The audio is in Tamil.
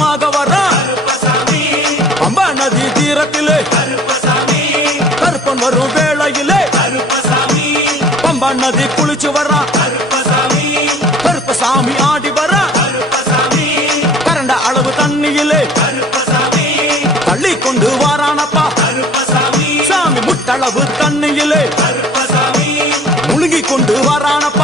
ஊர்வலமாக வரா பம்பா நதி தீரத்திலே கருப்பன் வரும் வேளையிலே பம்பா நதி குளிச்சு வரா கருப்பசாமி ஆடி வரா கரண்ட அளவு தண்ணியிலே தள்ளி கொண்டு வாரானப்பா சாமி முட்டளவு தண்ணியிலே முழுகி கொண்டு வாரானப்பா